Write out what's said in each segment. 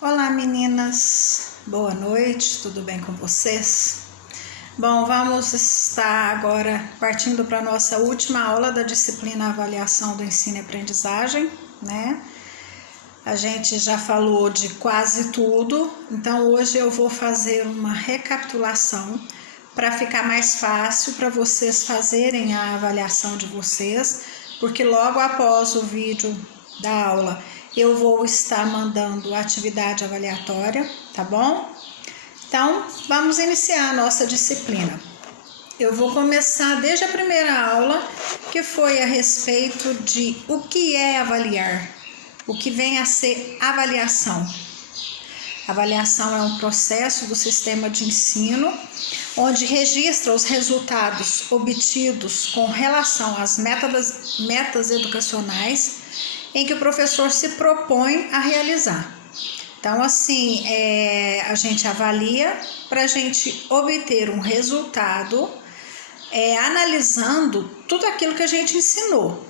Olá meninas, boa noite, tudo bem com vocês? Bom, vamos estar agora partindo para a nossa última aula da disciplina Avaliação do Ensino e Aprendizagem, né? A gente já falou de quase tudo, então hoje eu vou fazer uma recapitulação para ficar mais fácil para vocês fazerem a avaliação de vocês, porque logo após o vídeo da aula eu vou estar mandando a atividade avaliatória, tá bom? Então, vamos iniciar a nossa disciplina. Eu vou começar desde a primeira aula, que foi a respeito de o que é avaliar, o que vem a ser avaliação. Avaliação é um processo do sistema de ensino, onde registra os resultados obtidos com relação às metas educacionais em que o professor se propõe a realizar. Então, assim, a gente avalia para a gente obter um resultado analisando tudo aquilo que a gente ensinou,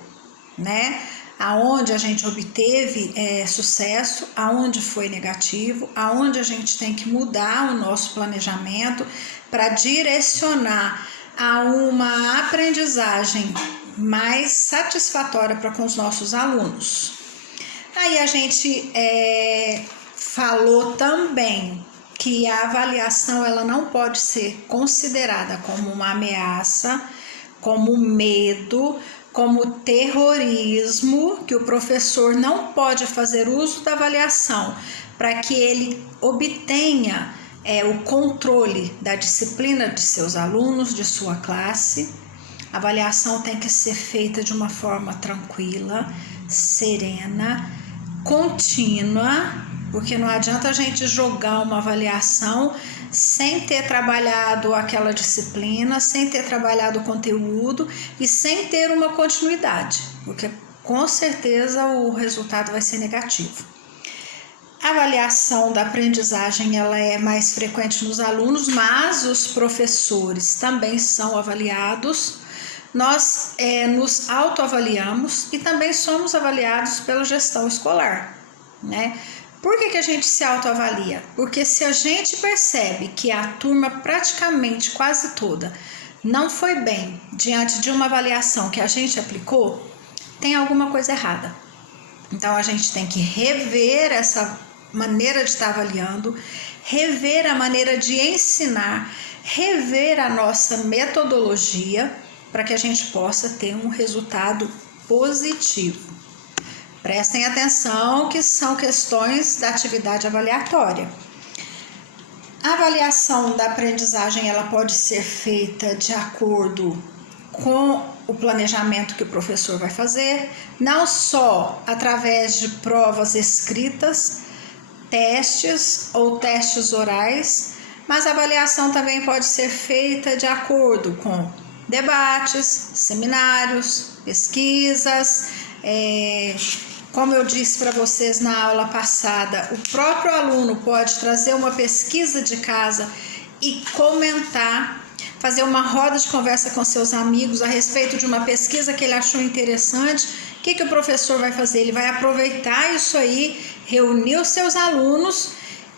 né? Aonde a gente obteve sucesso, aonde foi negativo, aonde a gente tem que mudar o nosso planejamento para direcionar a uma aprendizagem mais satisfatória para com os nossos alunos. Aí a gente falou também que a avaliação ela não pode ser considerada como uma ameaça, como medo, como terrorismo, que o professor não pode fazer uso da avaliação para que ele obtenha o controle da disciplina de seus alunos, de sua classe. A avaliação tem que ser feita de uma forma tranquila, serena, contínua, porque não adianta a gente jogar uma avaliação sem ter trabalhado aquela disciplina, sem ter trabalhado o conteúdo e sem ter uma continuidade, porque com certeza o resultado vai ser negativo. A avaliação da aprendizagem ela é mais frequente nos alunos, mas os professores também são avaliados. Nós nos autoavaliamos e também somos avaliados pela gestão escolar, né? Por que a gente se autoavalia? Porque se a gente percebe que a turma praticamente quase toda não foi bem diante de uma avaliação que a gente aplicou, tem alguma coisa errada. Então a gente tem que rever essa maneira de estar avaliando, rever a maneira de ensinar, rever a nossa metodologia para que a gente possa ter um resultado positivo. Prestem atenção que são questões da atividade avaliatória. A avaliação da aprendizagem ela pode ser feita de acordo com o planejamento que o professor vai fazer, não só através de provas escritas, testes ou testes orais, mas a avaliação também pode ser feita de acordo com debates, seminários, pesquisas. Como eu disse para vocês na aula passada, o próprio aluno pode trazer uma pesquisa de casa e comentar, fazer uma roda de conversa com seus amigos a respeito de uma pesquisa que ele achou interessante. O que o professor vai fazer? Ele vai aproveitar isso aí, reunir os seus alunos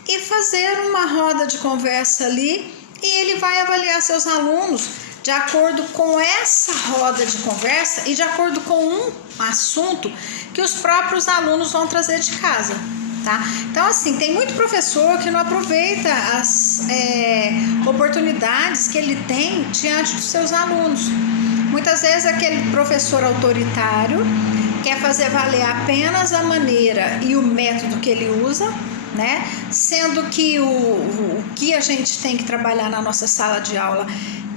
e fazer uma roda de conversa ali, e ele vai avaliar seus alunos de acordo com essa roda de conversa e de acordo com um assunto que os próprios alunos vão trazer de casa, tá? Então, assim, tem muito professor que não aproveita as oportunidades que ele tem diante dos seus alunos. Muitas vezes aquele professor autoritário quer fazer valer apenas a maneira e o método que ele usa, né? Sendo que o que a gente tem que trabalhar na nossa sala de aula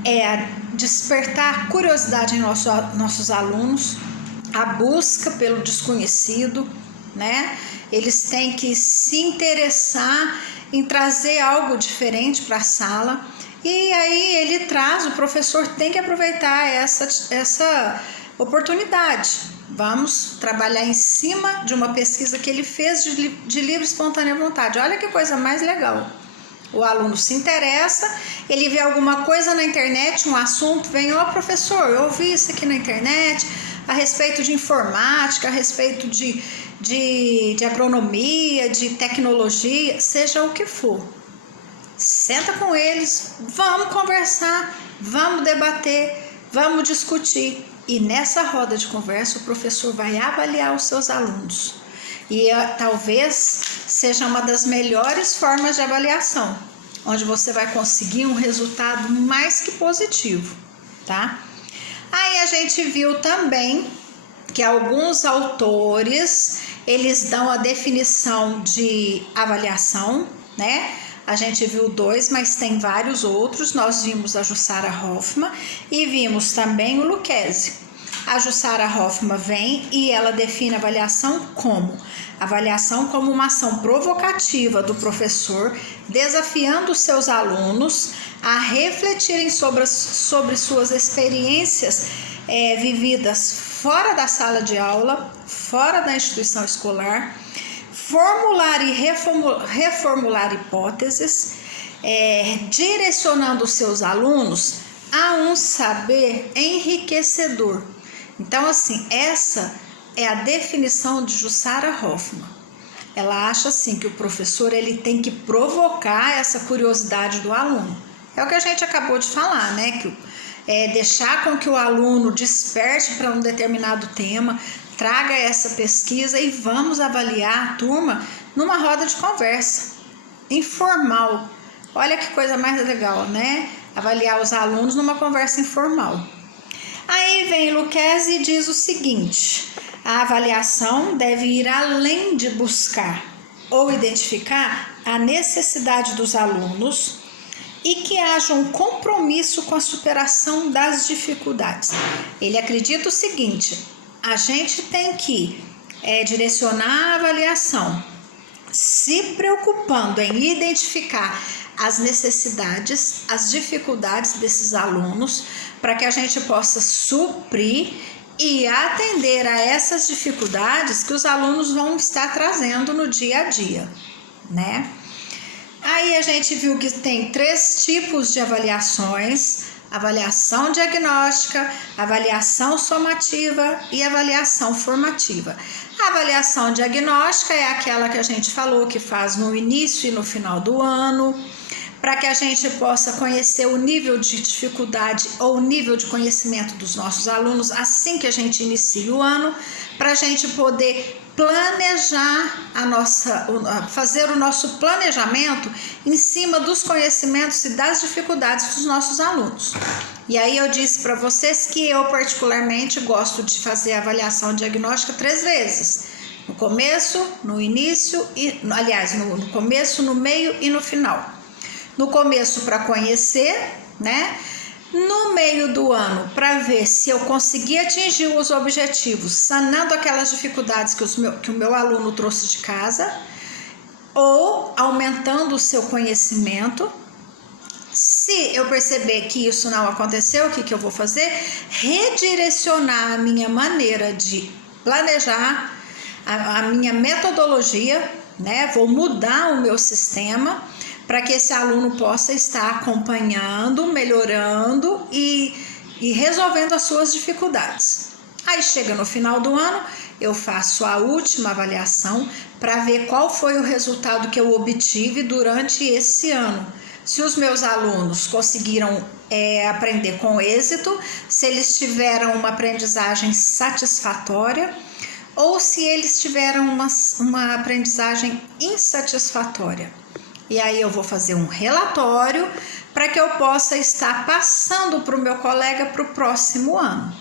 é despertar curiosidade em nossos alunos, a busca pelo desconhecido, né? Eles têm que se interessar em trazer algo diferente para a sala, e aí ele traz, o professor tem que aproveitar essa oportunidade. Vamos trabalhar em cima de uma pesquisa que ele fez de livre e espontânea vontade. Olha que coisa mais legal. O aluno se interessa, ele vê alguma coisa na internet, um assunto, vem, professor, eu ouvi isso aqui na internet, a respeito de informática, a respeito de agronomia, de tecnologia, seja o que for. Senta com eles, vamos conversar, vamos debater, vamos discutir. E nessa roda de conversa o professor vai avaliar os seus alunos. E talvez seja uma das melhores formas de avaliação, onde você vai conseguir um resultado mais que positivo, tá? Aí a gente viu também que alguns autores, eles dão a definição de avaliação, né? A gente viu 2, mas tem vários outros. Nós vimos a Jussara Hoffmann e vimos também o Lucchesi. A Jussara Hoffmann vem e ela define a avaliação como uma ação provocativa do professor, desafiando os seus alunos a refletirem sobre suas experiências vividas fora da sala de aula, fora da instituição escolar, formular e reformular hipóteses, direcionando os seus alunos a um saber enriquecedor. Então, assim, essa é a definição de Jussara Hoffmann. Ela acha assim que o professor ele tem que provocar essa curiosidade do aluno. É o que a gente acabou de falar, né? Que deixar com que o aluno desperte para um determinado tema, traga essa pesquisa e vamos avaliar a turma numa roda de conversa informal. Olha que coisa mais legal, né? Avaliar os alunos numa conversa informal. Aí vem Lucchesi e diz o seguinte: a avaliação deve ir além de buscar ou identificar a necessidade dos alunos e que haja um compromisso com a superação das dificuldades. Ele acredita o seguinte: a gente tem que direcionar a avaliação, se preocupando em identificar as necessidades, as dificuldades desses alunos, para que a gente possa suprir e atender a essas dificuldades que os alunos vão estar trazendo no dia a dia, né? Aí a gente viu que tem 3 tipos de avaliações: avaliação diagnóstica, avaliação somativa e avaliação formativa. A avaliação diagnóstica é aquela que a gente falou que faz no início e no final do ano, para que a gente possa conhecer o nível de dificuldade ou o nível de conhecimento dos nossos alunos assim que a gente inicia o ano, para a gente poder planejar fazer o nosso planejamento em cima dos conhecimentos e das dificuldades dos nossos alunos. E aí eu disse para vocês que eu particularmente gosto de fazer a avaliação diagnóstica 3 vezes. No começo, no início, no começo, no meio e no final. No começo para conhecer, né? No meio do ano para ver se eu consegui atingir os objetivos, sanando aquelas dificuldades que o meu aluno trouxe de casa, ou aumentando o seu conhecimento. Se eu perceber que isso não aconteceu, o que eu vou fazer? Redirecionar a minha maneira de planejar, a minha metodologia, né? Vou mudar o meu sistema para que esse aluno possa estar acompanhando, melhorando e resolvendo as suas dificuldades. Aí chega no final do ano, eu faço a última avaliação para ver qual foi o resultado que eu obtive durante esse ano. Se os meus alunos conseguiram aprender com êxito, se eles tiveram uma aprendizagem satisfatória ou se eles tiveram uma aprendizagem insatisfatória. E aí eu vou fazer um relatório para que eu possa estar passando para o meu colega para o próximo ano,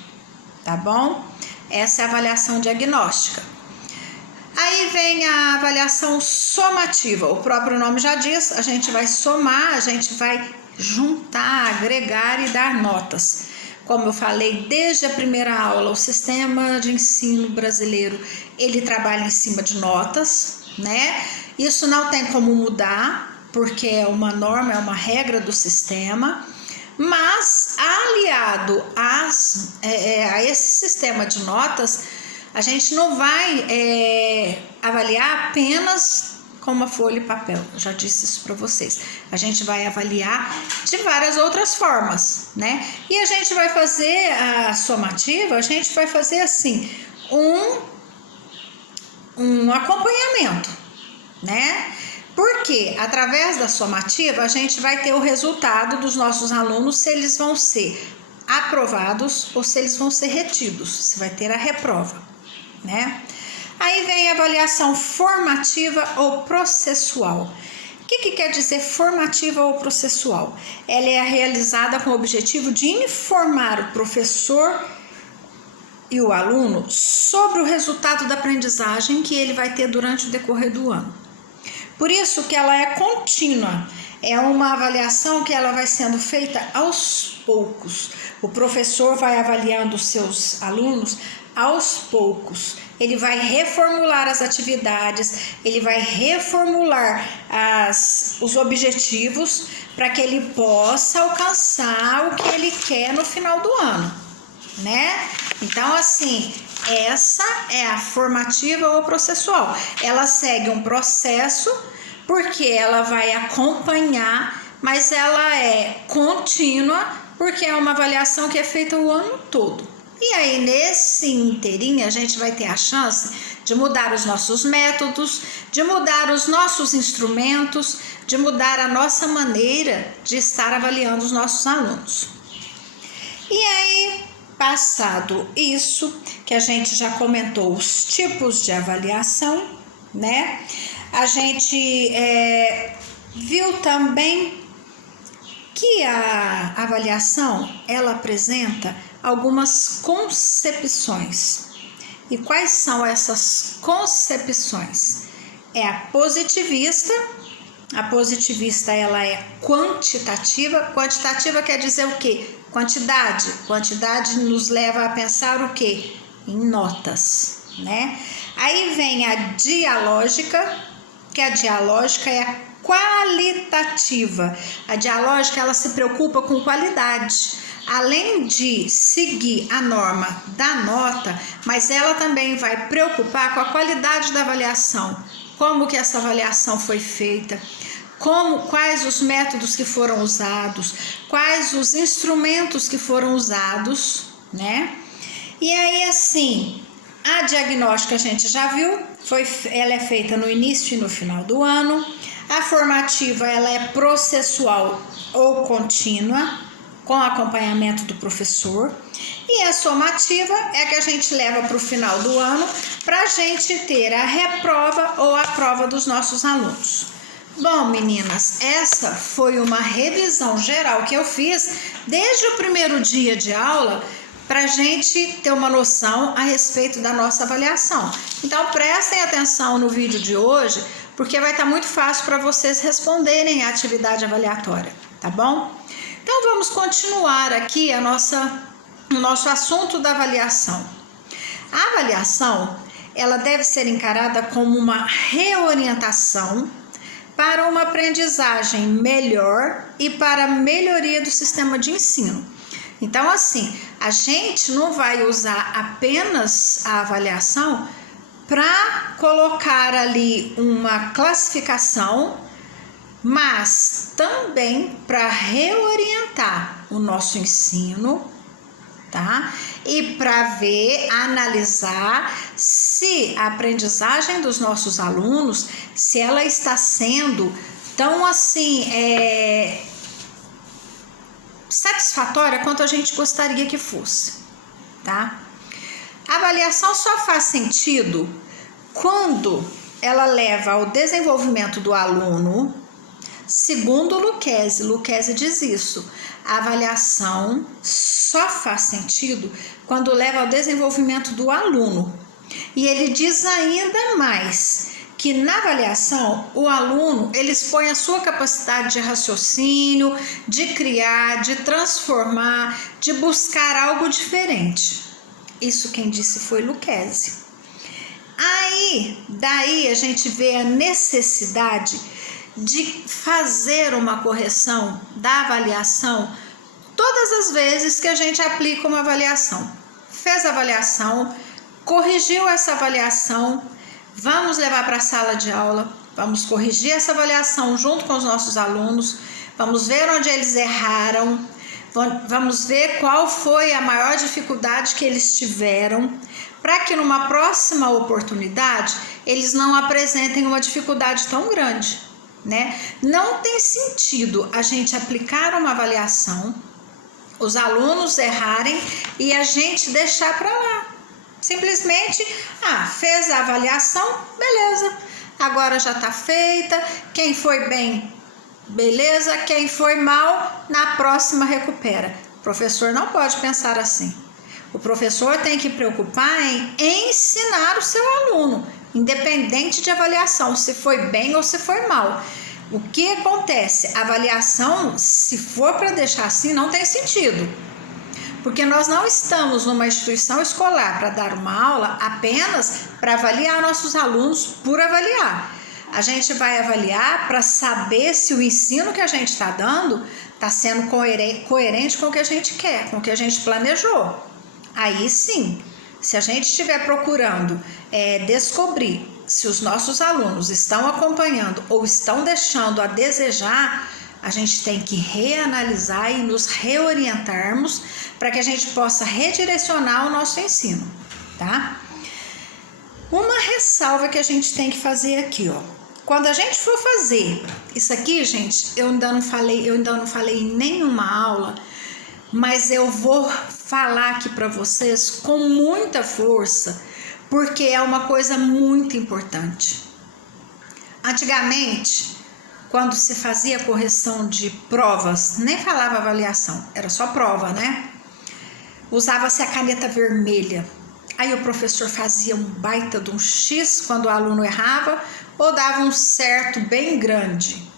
tá bom? Essa é a avaliação diagnóstica. Aí vem a avaliação somativa. O próprio nome já diz, a gente vai somar, a gente vai juntar, agregar e dar notas. Como eu falei desde a primeira aula, o sistema de ensino brasileiro, ele trabalha em cima de notas, né? Isso não tem como mudar, porque é uma norma, é uma regra do sistema, mas aliado a esse sistema de notas, a gente não vai avaliar apenas com uma folha e papel. Eu já disse isso para vocês. A gente vai avaliar de várias outras formas, né? E a gente vai fazer a somativa, a gente vai fazer assim, um acompanhamento, né? Porque através da somativa a gente vai ter o resultado dos nossos alunos, se eles vão ser aprovados ou se eles vão ser retidos, se vai ter a reprova, né? Aí vem a avaliação formativa ou processual. O que quer dizer formativa ou processual? Ela é realizada com o objetivo de informar o professor e o aluno sobre o resultado da aprendizagem que ele vai ter durante o decorrer do ano. Por isso que ela é contínua, é uma avaliação que ela vai sendo feita aos poucos. O professor vai avaliando os seus alunos aos poucos. Ele vai reformular as atividades, ele vai reformular os objetivos para que ele possa alcançar o que ele quer no final do ano, né? Então, assim, essa é a formativa ou processual. Ela segue um processo porque ela vai acompanhar, mas ela é contínua porque é uma avaliação que é feita o ano todo. E aí, nesse inteirinho, a gente vai ter a chance de mudar os nossos métodos, de mudar os nossos instrumentos, de mudar a nossa maneira de estar avaliando os nossos alunos. E aí, passado isso, que a gente já comentou os tipos de avaliação, né? A gente viu também que a avaliação, ela apresenta algumas concepções. E quais são essas concepções? É a positivista. A positivista, ela é quantitativa. Quantitativa quer dizer o quê? Quantidade. Quantidade nos leva a pensar o quê? Em notas, né? Aí vem a dialógica, que a dialógica é a qualitativa. A dialógica, ela se preocupa com qualidade. Além de seguir a norma da nota, mas ela também vai preocupar com a qualidade da avaliação. Como que essa avaliação foi feita, quais os métodos que foram usados, quais os instrumentos que foram usados, né? E aí, assim, a diagnóstica a gente já viu, ela é feita no início e no final do ano. A formativa, ela é processual ou contínua, com acompanhamento do professor. E a somativa é que a gente leva para o final do ano para a gente ter a reprova ou a prova dos nossos alunos. Bom, meninas, essa foi uma revisão geral que eu fiz desde o primeiro dia de aula para a gente ter uma noção a respeito da nossa avaliação. Então, prestem atenção no vídeo de hoje, porque vai estar muito fácil para vocês responderem a atividade avaliatória, tá bom? Então, vamos continuar aqui o nosso assunto da avaliação. A avaliação, ela deve ser encarada como uma reorientação para uma aprendizagem melhor e para a melhoria do sistema de ensino. Então, assim, a gente não vai usar apenas a avaliação para colocar ali uma classificação, mas também para reorientar o nosso ensino, tá? E para analisar se a aprendizagem dos nossos alunos, se ela está sendo tão assim, satisfatória quanto a gente gostaria que fosse, tá? A avaliação só faz sentido quando ela leva ao desenvolvimento do aluno. Segundo Lucchesi diz isso, a avaliação só faz sentido quando leva ao desenvolvimento do aluno. E ele diz ainda mais que na avaliação o aluno ele expõe a sua capacidade de raciocínio, de criar, de transformar, de buscar algo diferente. Isso quem disse foi Lucchesi. Daí a gente vê a necessidade de fazer uma correção da avaliação todas as vezes que a gente aplica uma avaliação. Fez a avaliação, corrigiu essa avaliação, vamos levar para a sala de aula, Vamos corrigir essa avaliação junto com os nossos alunos, vamos ver onde eles erraram, vamos ver qual foi a maior dificuldade que eles tiveram, para que numa próxima oportunidade eles não apresentem uma dificuldade tão grande, né? Não tem sentido a gente aplicar uma avaliação, os alunos errarem e a gente deixar para lá. Simplesmente, fez a avaliação, beleza, agora já está feita, quem foi bem, beleza, quem foi mal, na próxima recupera. O professor não pode pensar assim. O professor tem que preocupar em ensinar o seu aluno, independente de avaliação, se foi bem ou se foi mal. O que acontece? A avaliação, se for para deixar assim, não tem sentido. Porque nós não estamos numa instituição escolar para dar uma aula apenas para avaliar nossos alunos por avaliar. A gente vai avaliar para saber se o ensino que a gente está dando está sendo coerente com o que a gente quer, com o que a gente planejou. Aí sim, se a gente estiver procurando descobrir se os nossos alunos estão acompanhando ou estão deixando a desejar, a gente tem que reanalisar e nos reorientarmos para que a gente possa redirecionar o nosso ensino, tá? Uma ressalva que a gente tem que fazer aqui, ó. Quando a gente for fazer isso aqui, gente, eu ainda não falei em nenhuma aula, mas eu vou falar aqui para vocês com muita força, porque é uma coisa muito importante. Antigamente, quando se fazia correção de provas, nem falava avaliação, era só prova, né? Usava-se a caneta vermelha. Aí o professor fazia um baita de um X quando o aluno errava ou dava um certo bem grande.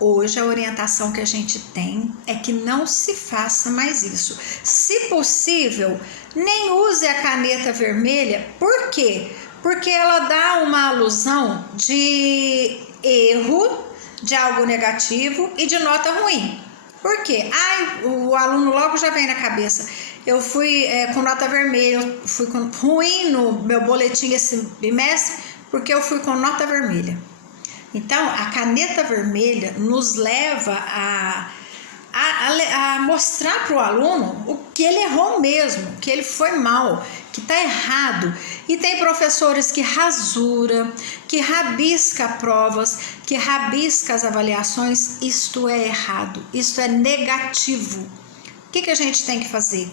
Hoje a orientação que a gente tem é que não se faça mais isso. Se possível, nem use a caneta vermelha. Por quê? Porque ela dá uma alusão de erro, de algo negativo e de nota ruim. Por quê? O aluno logo já vem na cabeça. Eu fui com nota vermelha, eu fui com ruim no meu boletim esse bimestre porque eu fui com nota vermelha. Então, a caneta vermelha nos leva a mostrar para o aluno o que ele errou mesmo, que ele foi mal, que está errado. E tem professores que rasura, que rabisca provas, que rabisca as avaliações. Isto é errado, isto é negativo. O que a gente tem que fazer?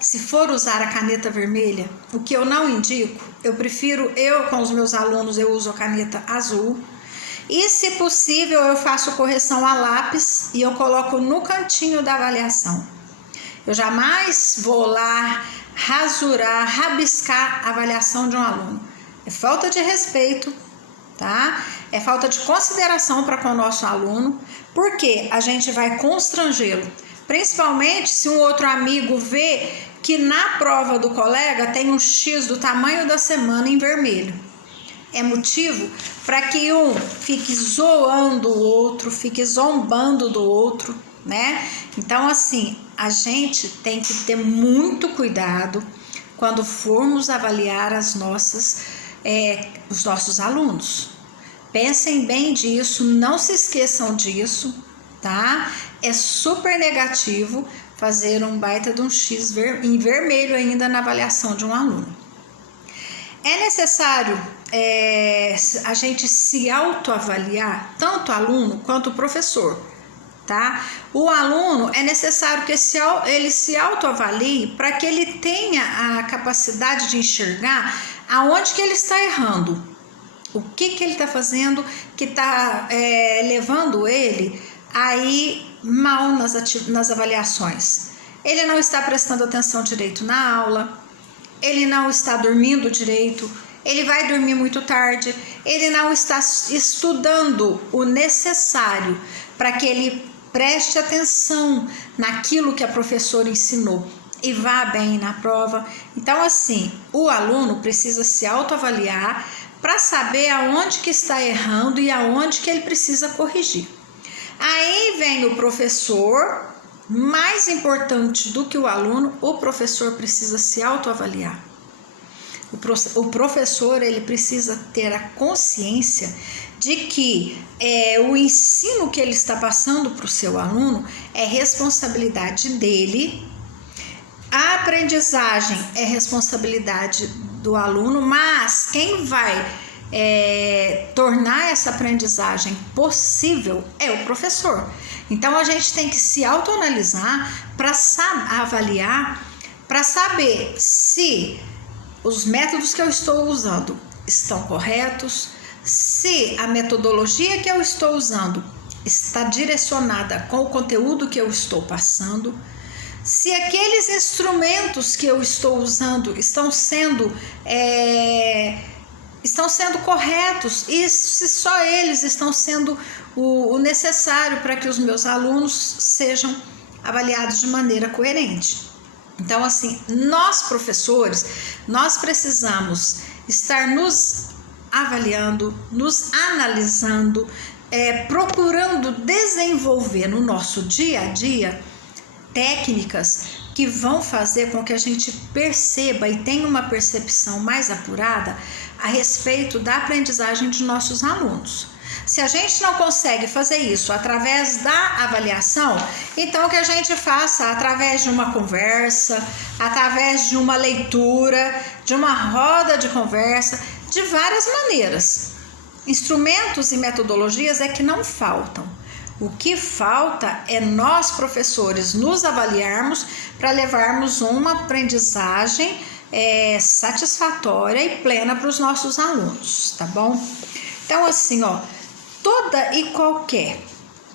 Se for usar a caneta vermelha, o que eu não indico, eu prefiro, com os meus alunos, eu uso a caneta azul. E, se possível, eu faço correção a lápis e eu coloco no cantinho da avaliação. Eu jamais vou lá rasurar, rabiscar a avaliação de um aluno. É falta de respeito, tá? É falta de consideração para com o nosso aluno, porque a gente vai constrangê-lo. Principalmente se um outro amigo vê que na prova do colega tem um X do tamanho da semana em vermelho. É motivo para que um fique zoando o outro, fique zombando do outro, né? Então, assim, a gente tem que ter muito cuidado quando formos avaliar os nossos alunos. Pensem bem disso, não se esqueçam disso, tá? É super negativo fazer um baita de um X em vermelho ainda na avaliação de um aluno. É necessário a gente se autoavaliar, tanto o aluno quanto o professor, tá? O aluno é necessário que ele se autoavalie para que ele tenha a capacidade de enxergar aonde que ele está errando, o que ele está fazendo que está levando ele a ir mal nas avaliações. Ele não está prestando atenção direito na aula, ele não está dormindo direito, ele vai dormir muito tarde, ele não está estudando o necessário para que ele preste atenção naquilo que a professora ensinou e vá bem na prova. Então, assim, o aluno precisa se autoavaliar para saber aonde que está errando e aonde que ele precisa corrigir. Aí vem o professor, mais importante do que o aluno, o professor precisa se autoavaliar. O professor, ele precisa ter a consciência de que o ensino que ele está passando para o seu aluno é responsabilidade dele, a aprendizagem é responsabilidade do aluno, mas quem vai tornar essa aprendizagem possível é o professor. Então a gente tem que se autoanalisar para avaliar, para saber se os métodos que eu estou usando estão corretos, se a metodologia que eu estou usando está direcionada com o conteúdo que eu estou passando, se aqueles instrumentos que eu estou usando estão sendo corretos e se só eles estão sendo o necessário para que os meus alunos sejam avaliados de maneira coerente. Então, assim, nós professores, nós precisamos estar nos avaliando, nos analisando, procurando desenvolver no nosso dia a dia técnicas que vão fazer com que a gente perceba e tenha uma percepção mais apurada a respeito da aprendizagem de nossos alunos. Se a gente não consegue fazer isso através da avaliação, então que a gente faça através de uma conversa, através de uma leitura, de uma roda de conversa, de várias maneiras. Instrumentos e metodologias é que não faltam. O que falta é nós, professores, nos avaliarmos para levarmos uma aprendizagem satisfatória e plena para os nossos alunos, tá bom? Então, assim, toda e qualquer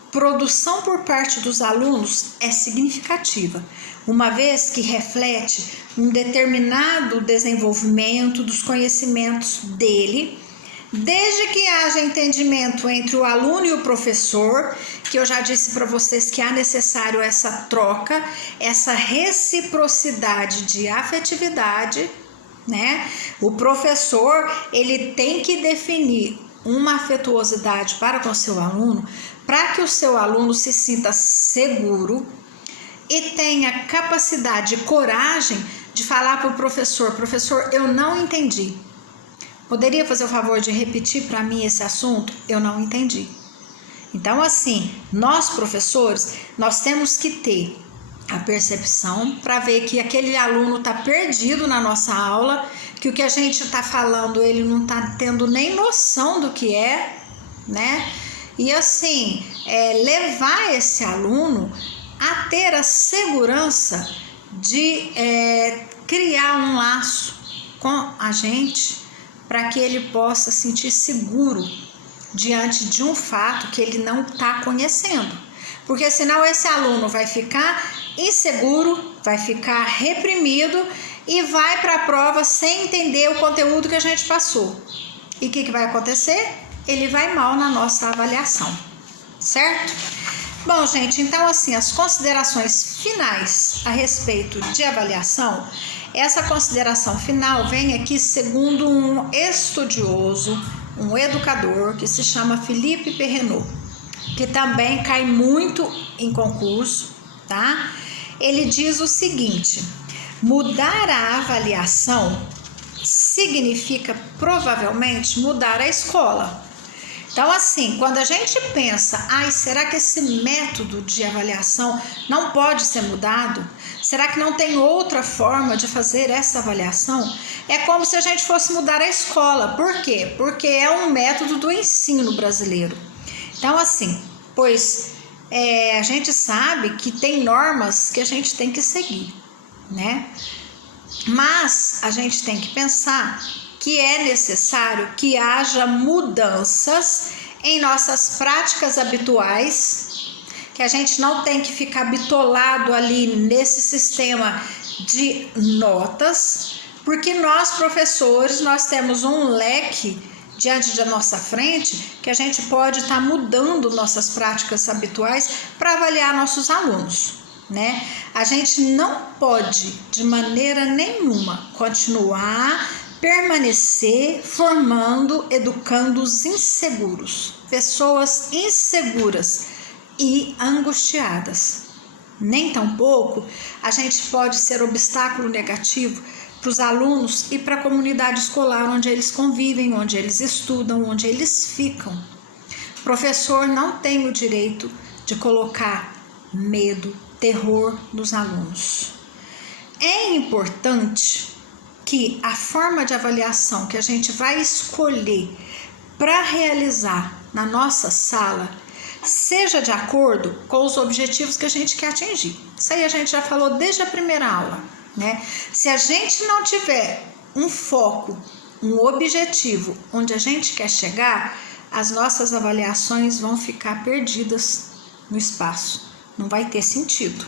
produção por parte dos alunos é significativa, uma vez que reflete um determinado desenvolvimento dos conhecimentos dele, desde que haja entendimento entre o aluno e o professor, que eu já disse para vocês que há necessário essa troca, essa reciprocidade de afetividade, né? O professor, ele tem que definir uma afetuosidade para com o seu aluno, para que o seu aluno se sinta seguro e tenha capacidade e coragem de falar para o professor: professor, eu não entendi. Poderia fazer o favor de repetir para mim esse assunto? Eu não entendi. Então, assim, nós professores, nós temos que ter a percepção para ver que aquele aluno está perdido na nossa aula, que o que a gente está falando ele não está tendo nem noção do que é, né? E assim, levar esse aluno a ter a segurança de criar um laço com a gente, para que ele possa sentir seguro diante de um fato que ele não está conhecendo. Porque senão esse aluno vai ficar inseguro, vai ficar reprimido e vai para a prova sem entender o conteúdo que a gente passou. E o que vai acontecer? Ele vai mal na nossa avaliação, certo? Bom, gente, então assim, as considerações finais a respeito de avaliação. Essa consideração final vem aqui segundo um estudioso, um educador que se chama Philippe Perrenot, que também cai muito em concurso, tá? Ele diz o seguinte: mudar a avaliação significa provavelmente mudar a escola. Então, assim, quando a gente pensa, será que esse método de avaliação não pode ser mudado? Será que não tem outra forma de fazer essa avaliação? É como se a gente fosse mudar a escola. Por quê? Porque é um método do ensino brasileiro. Então, assim, a gente sabe que tem normas que a gente tem que seguir, né? Mas a gente tem que pensar que é necessário que haja mudanças em nossas práticas habituais, que a gente não tem que ficar bitolado ali nesse sistema de notas, porque nós, professores, nós temos um leque diante da nossa frente que a gente pode estar mudando nossas práticas habituais para avaliar nossos alunos, né? A gente não pode, de maneira nenhuma, permanecer formando, educando os inseguros, pessoas inseguras e angustiadas. Nem tampouco a gente pode ser obstáculo negativo para os alunos e para a comunidade escolar onde eles convivem, onde eles estudam, onde eles ficam. O professor não tem o direito de colocar medo, terror nos alunos. É importante que a forma de avaliação que a gente vai escolher para realizar na nossa sala seja de acordo com os objetivos que a gente quer atingir. Isso aí a gente já falou desde a primeira aula, né? Se a gente não tiver um foco, um objetivo onde a gente quer chegar, as nossas avaliações vão ficar perdidas no espaço. Não vai ter sentido,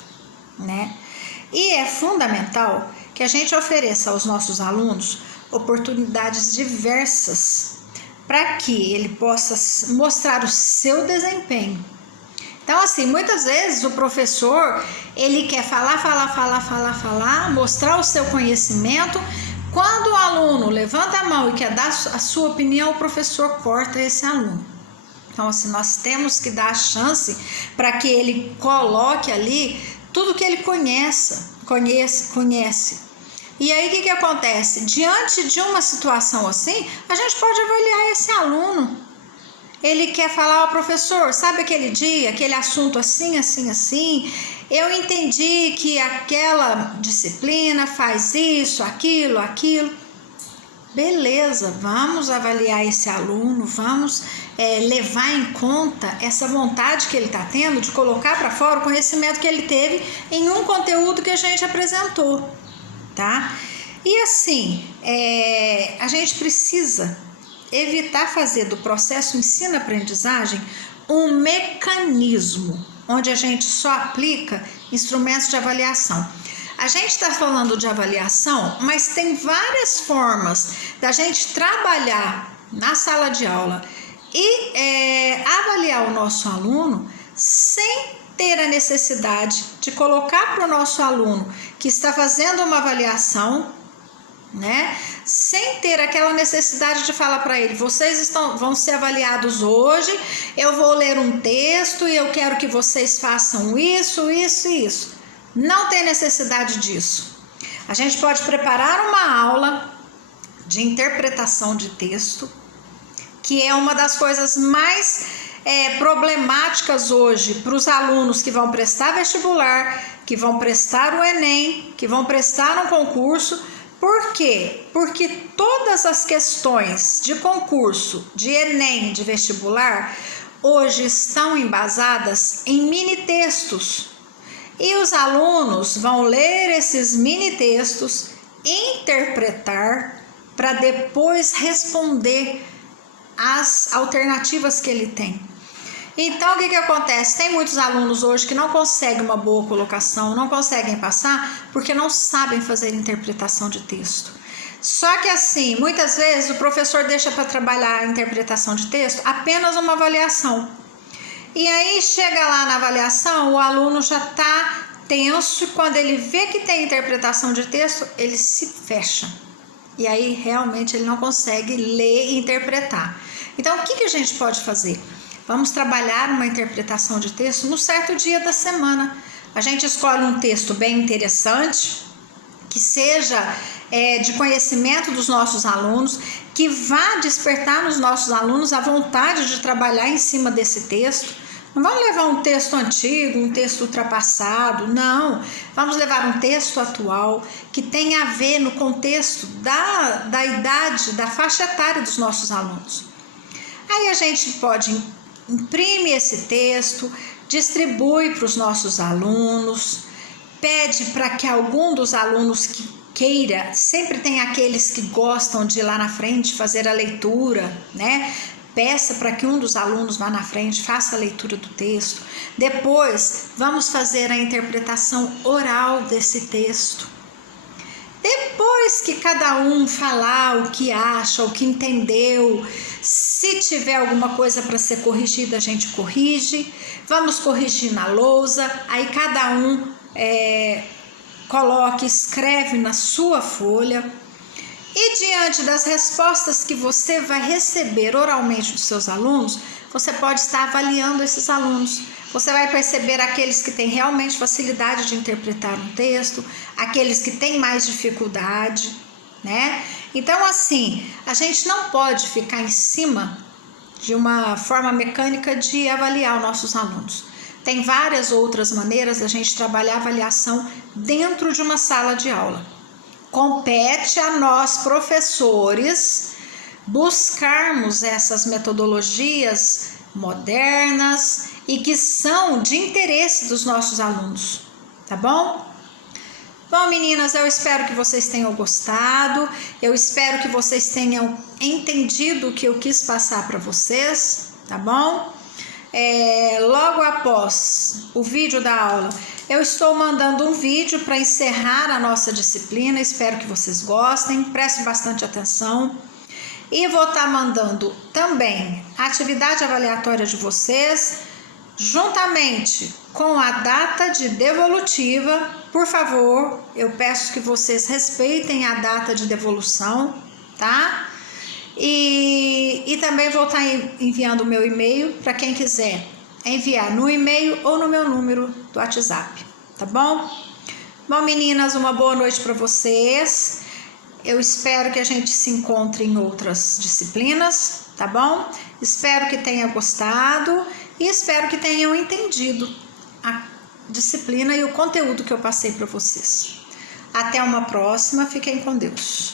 né? E é fundamental que a gente ofereça aos nossos alunos oportunidades diversas para que ele possa mostrar o seu desempenho. Então, assim, muitas vezes o professor, ele quer falar, mostrar o seu conhecimento. Quando o aluno levanta a mão e quer dar a sua opinião, o professor corta esse aluno. Então, assim, nós temos que dar a chance para que ele coloque ali tudo que ele conhece. E aí, o que acontece? Diante de uma situação assim, a gente pode avaliar esse aluno. Ele quer falar ao professor, sabe aquele dia, aquele assunto assim, eu entendi que aquela disciplina faz isso, aquilo. Beleza, vamos avaliar esse aluno, vamos levar em conta essa vontade que ele está tendo de colocar para fora o conhecimento que ele teve em um conteúdo que a gente apresentou, tá? E assim, a gente precisa evitar fazer do processo ensino-aprendizagem um mecanismo onde a gente só aplica instrumentos de avaliação. A gente está falando de avaliação, mas tem várias formas da gente trabalhar na sala de aula e avaliar o nosso aluno sem ter a necessidade de colocar para o nosso aluno que está fazendo uma avaliação, né? Sem ter aquela necessidade de falar para ele, vocês vão ser avaliados hoje, eu vou ler um texto e eu quero que vocês façam isso. Não tem necessidade disso. A gente pode preparar uma aula de interpretação de texto, que é uma das coisas mais problemáticas hoje para os alunos que vão prestar vestibular, que vão prestar o Enem, que vão prestar um concurso. Por quê? Porque todas as questões de concurso, de Enem, de vestibular, hoje estão embasadas em mini textos. E os alunos vão ler esses mini textos, interpretar, para depois responder as alternativas que ele tem. Então, o que acontece? Tem muitos alunos hoje que não conseguem uma boa colocação, não conseguem passar porque não sabem fazer interpretação de texto. Só que assim, muitas vezes o professor deixa para trabalhar a interpretação de texto apenas uma avaliação. E aí chega lá na avaliação, o aluno já está tenso e quando ele vê que tem interpretação de texto, ele se fecha. E aí realmente ele não consegue ler e interpretar. Então, o que a gente pode fazer? Vamos trabalhar uma interpretação de texto no certo dia da semana. A gente escolhe um texto bem interessante, que seja de conhecimento dos nossos alunos, que vá despertar nos nossos alunos a vontade de trabalhar em cima desse texto. Não vamos levar um texto antigo, um texto ultrapassado, não. Vamos levar um texto atual, que tenha a ver no contexto da idade, da faixa etária dos nossos alunos. Aí a gente pode imprime esse texto, distribui para os nossos alunos, pede para que algum dos alunos que queira, sempre tem aqueles que gostam de ir lá na frente fazer a leitura, né? Peça para que um dos alunos vá na frente, faça a leitura do texto. Depois, vamos fazer a interpretação oral desse texto. Depois que cada um falar o que acha, o que entendeu, se tiver alguma coisa para ser corrigida, a gente corrige. Vamos corrigir na lousa, aí cada um coloca, escreve na sua folha. E diante das respostas que você vai receber oralmente dos seus alunos, você pode estar avaliando esses alunos. Você vai perceber aqueles que têm realmente facilidade de interpretar um texto, aqueles que têm mais dificuldade, né? Então, assim, a gente não pode ficar em cima de uma forma mecânica de avaliar os nossos alunos. Tem várias outras maneiras da gente trabalhar a avaliação dentro de uma sala de aula. Compete a nós, professores, buscarmos essas metodologias modernas e que são de interesse dos nossos alunos, tá bom? Bom, meninas, eu espero que vocês tenham gostado, eu espero que vocês tenham entendido o que eu quis passar para vocês, tá bom? Logo após o vídeo da aula, eu estou mandando um vídeo para encerrar a nossa disciplina, espero que vocês gostem, prestem bastante atenção. E vou estar mandando também a atividade avaliatória de vocês, juntamente com a data de devolutiva. Por favor, eu peço que vocês respeitem a data de devolução, tá? E também vou estar enviando o meu e-mail para quem quiser enviar no e-mail ou no meu número do WhatsApp, tá bom? Bom, meninas, uma boa noite para vocês. Eu espero que a gente se encontre em outras disciplinas, tá bom? Espero que tenha gostado e espero que tenham entendido a disciplina e o conteúdo que eu passei para vocês. Até uma próxima, fiquem com Deus.